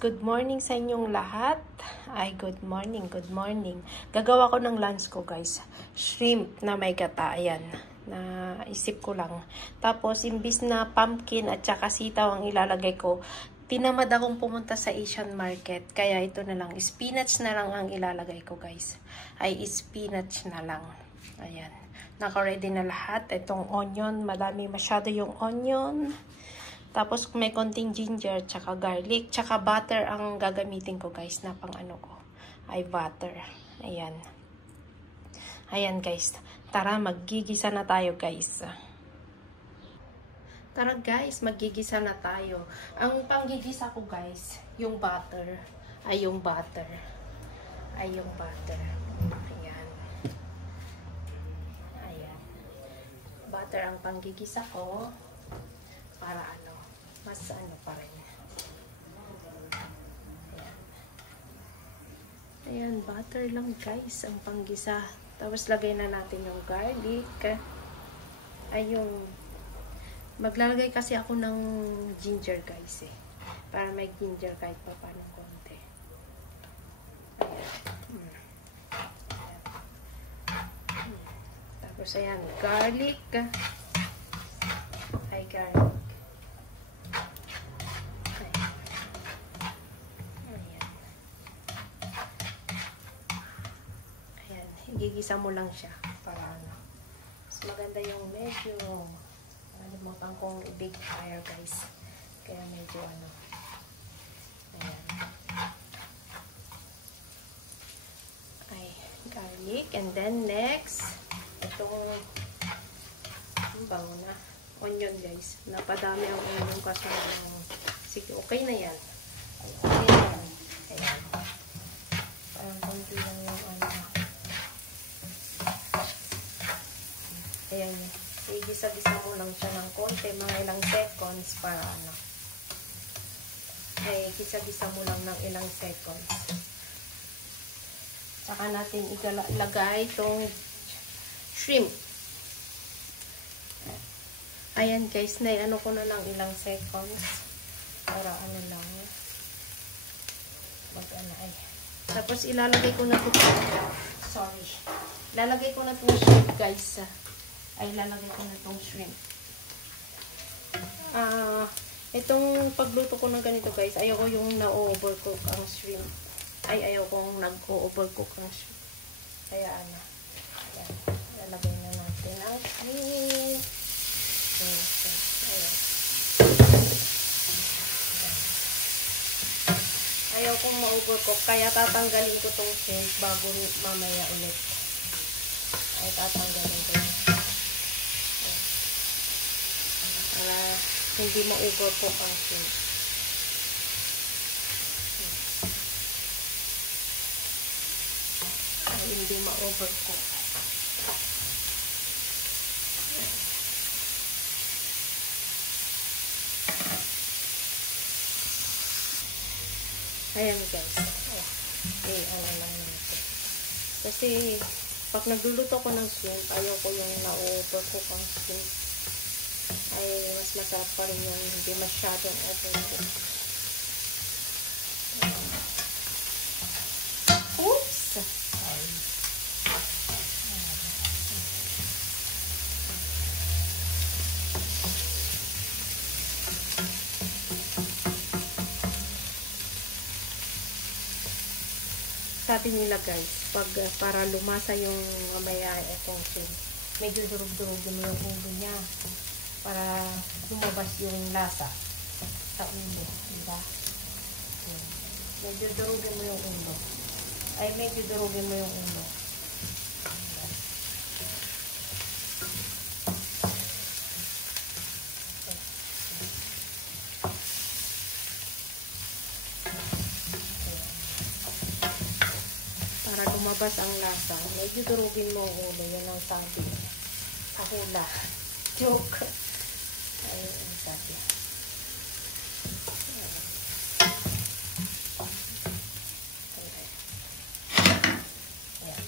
good morning sa inyong lahat. Ay, good morning, good morning. Gagawa ko ng lunch ko, guys. Shrimp na may gata, ayan. Naisip ko lang. Tapos, imbis na pumpkin at saka sitaw ang ilalagay ko, tinamad akong pumunta sa Asian market. Kaya ito na lang, spinach na lang ang ilalagay ko, guys. Ay, spinach na lang. Ayan. Naka-ready na lahat. Itong onion, madami masyado yung onion. Tapos, may konting ginger, tsaka garlic, tsaka butter ang gagamitin ko, guys, na pang ano ko. Ay, butter. Ayan. Ayan, guys. Tara, maggigisa na tayo, guys. Tara, guys, maggigisa na tayo. Ang panggigisa ko, guys, yung butter. Ay, yung butter. Ay, yung butter. Ayan. Ayan. Butter ang panggigisa ko. Para ano, mas ano pa rin. Ayan. Ayan, butter lang, guys, ang panggisa. Tapos lagay na natin yung garlic. Ay, yung maglalagay kasi ako ng ginger, guys, eh. Para may ginger kahit pa paano konti. Ayan. Tapos ayan, garlic. Ay, garlic. Gigisa mo lang siya para ano. Mas maganda yung medyo nalimutan kong i-bake fire, guys. Kaya medyo ano. Ayan. Ay, garlic. And then next, itong bango na. Onion, guys. Napadami ang onion kasi sige, okay na yan. Okay na yan. Ayan. Parang konti lang yung ano. Ayan, igisa-gisa mo lang siya ng konti, mga ilang seconds para ano. Ay, gisa-gisa mo lang ng ilang seconds. Saka natin ilagay itong shrimp. Ayan, guys, ano ko na lang ilang seconds para ano lang. Mag-ano ay. Tapos ilalagay ko na ito. Sorry. Ilalagay ko na itong shrimp, guys. Ay, lalagay ko na itong shrimp. Itong pagluto ko ng ganito, guys, ayoko yung na-overcook ang shrimp. Ay, ayoko nag-overcook ang shrimp. Kaya, ano. Ayan. Lalagay na natin ang shrimp. Ayan. Ayokong ma-overcook. Kaya tatanggalin ko itong shrimp bago mamaya ulit. Ay, tatanggalin ko yun. Para hindi ma-overcook ang shrimp. Para hindi ma-overcook. Ayan, guys. Okay, ano lang natin. Kasi, pag nagluluto ko ng shrimp, ayoko yung na-overcook ang shrimp. Ay, mas masarap pa rin yung hindi masyadong overcook. Oops! Sorry. Sabi nila, guys, para lumasa yung mamaya itong shrimp, medyo durug-durug mo yung ulo niya. Para lumabas yung lasa sa ulo, diba? Medyo durugin mo yung ulo. Ay, medyo durugin mo yung ulo. Para lumabas ang lasa, medyo durugin mo ang ulo. Yan ang sabi. Kahula. Joke. Ayun ang sabi. Ayan.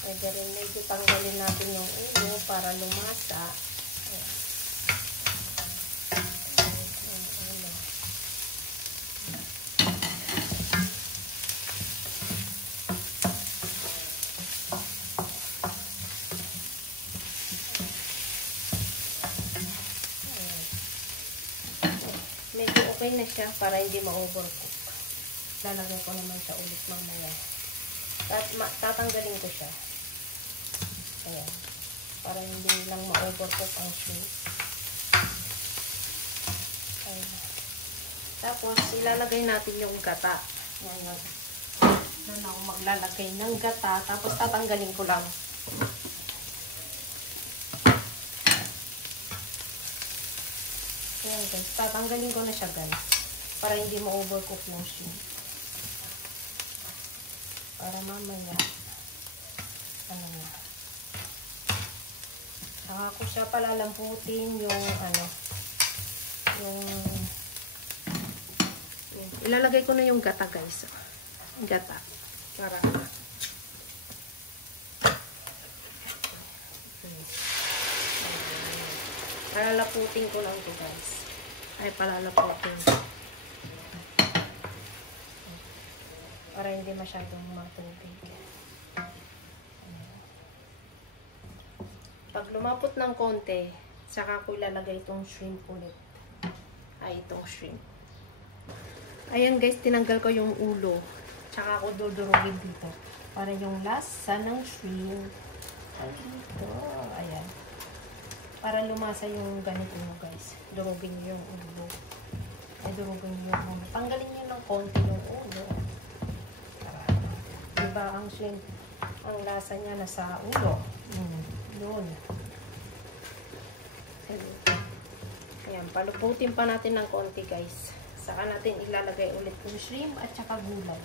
Pwede rin medyo tanggalin natin yung ulo para lumasa. Ayan. Ayan. Okay na siya para hindi ma-overcook. Lalagay ko naman siya ulit mamaya. At tatanggalin ko siya. Ayan. Para hindi lang ma-overcook ang shrimp. Ayan. Tapos, ilalagay natin yung gata. Ayan. Doon ako maglalagay ng gata. Tapos, tatanggalin ko lang. Ayan guys. Tatanggalin ko na siya guys. Para hindi ma-overcook yung shrimp. Para mamaya, ano na. Saka ko siya palalamputin yung, ilalagay ko na yung gata guys. Gata. Para, palalaputin ko lang ito guys. Ay, palalaputin. Para hindi masyadong matubig. Pag lumapot ng konti, saka ko ilalagay itong shrimp ulit. Ay, itong shrimp. Ayan guys, tinanggal ko yung ulo. Saka ko dudurugin dito. Para yung lasa ng shrimp. Ay, dito. Ayan. Para lumasa yung ganito mo guys. Durugin nyo yung ulo. Ay, durugin nyo yung ulo. Tanggalin nyo ng konti yung ulo. Diba ang shrimp, ang lasa niya nasa ulo. Doon. Ayan, paluputin pa natin ng konti guys. Saka natin ilalagay ulit yung shrimp at saka gulay.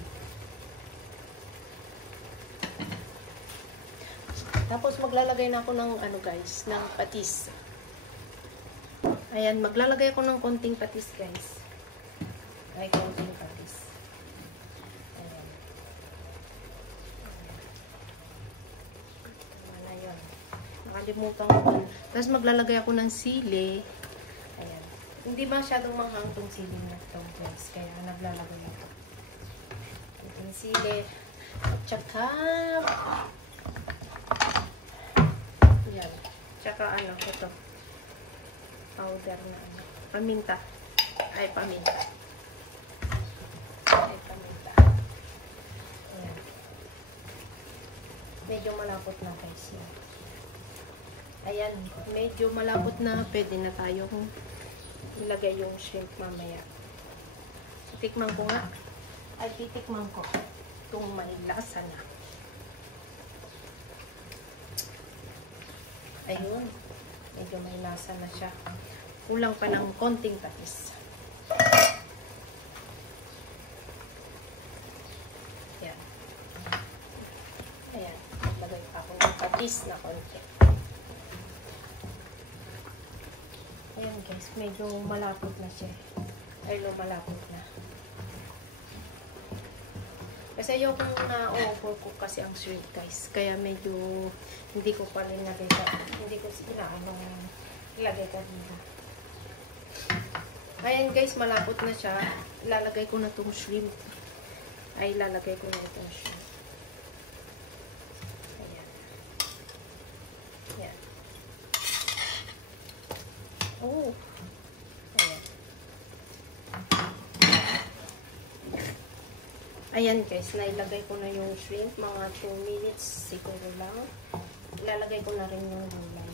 Tapos maglalagay na ako ng guys, ng patis. Ayan, maglalagay ako ng konting patis guys. Ay, konting patis. Nakalimutan ko. Tapos maglalagay ako ng sili. Ayan. Hindi masyadong manghang tong sili na ito guys. Kaya naglalagay ako. Itong sili. At saka yan. Tsaka ito. Powder na paminta. Ay, paminta. Ay, paminta. Ayan. Medyo malapot na guys yan. Ayan, medyo malapot na. Pwede na tayo kung ilagay yung shrimp mamaya. So, tikman ko nga. Ay, titikman ko kung may lasa na. Ayun. Medyo may lasa na siya. Kulang pa ng konting patis. Ayan. Ayan. Lagay pa ako ng patis na konti. Ayan guys, medyo malapot na siya. Ay, lumalapot na. Kasi ayoko na-overcook kasi ang shrimp guys. Kaya medyo hindi ko pa rin ilagay ka. Hindi ko ilagay ka dito. Ayan guys, malapot na siya. Ilalagay ko na itong shrimp. Ay, ilalagay ko na itong shrimp. Ayan. Ayan. Oh. Ayan. Ayan guys, nailagay ko na yung shrimp. Mga 2 minutes siguro lang. Ilalagay ko na rin yung gulay.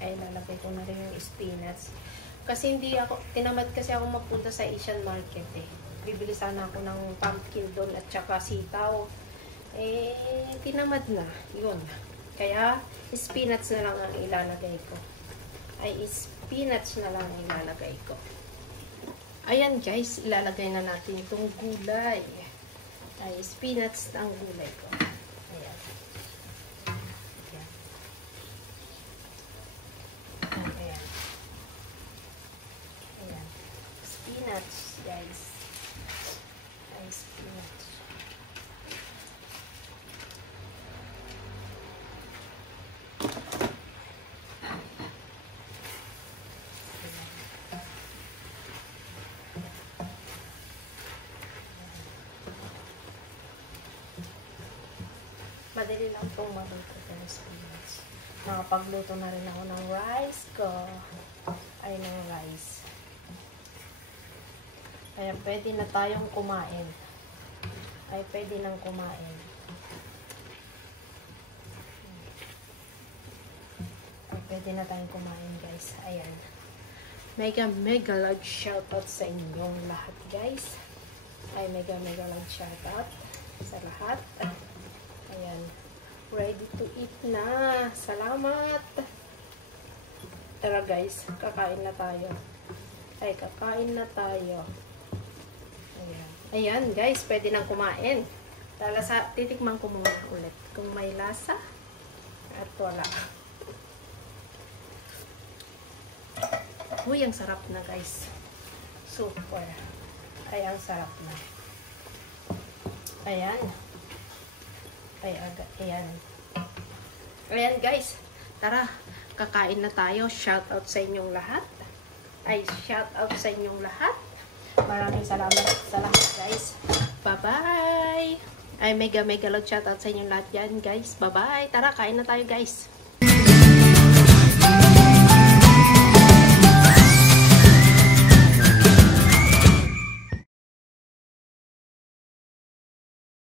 Ay, ilalagay ko na rin yung spinach. Kasi tinamad kasi ako magpunta sa Asian market eh. Bibili sana ako ng pumpkin doon at saka sitaw. Eh, tinamad na. Yun. Kaya, spinach na lang ang ilalagay ko. Ay, spinach na lang ang ilalagay ko. Ayan guys, ilalagay na natin itong gulay. Ay, spinach ang gulay ko. Ayan. Ayan. Ayan. Ayan. Spinach, guys. Ay, spinach. Madali lang itong maluto ng spinach. Makapagluto na rin ako ng rice ko. Ay, ng rice. Kaya pwede na tayong kumain. Ay, pwede nang kumain. Ay, pwede na tayong kumain, guys. Ayan. Mega large shoutout sa inyong lahat, guys. Ay, mega large shoutout sa lahat. Ayan. Ready to eat na. Salamat. Tara, guys. Kakain na tayo. Ay, kakain na tayo. Ayan. Ayan, guys. Pwede nang kumain. Titikman ko muna ulit. Kung may lasa at wala. Uy, ang sarap na, guys. Super. Ay, ang sarap na. Ayan. Ayan. Ayan, guys. Tara, kakain na tayo. Shout out sa inyong lahat. Ay, shout out sa inyong lahat. Maraming salamat sa lahat, guys. Bye-bye. Ay, mega large shout out sa inyong lahat yan, guys. Bye-bye. Tara, kain na tayo, guys.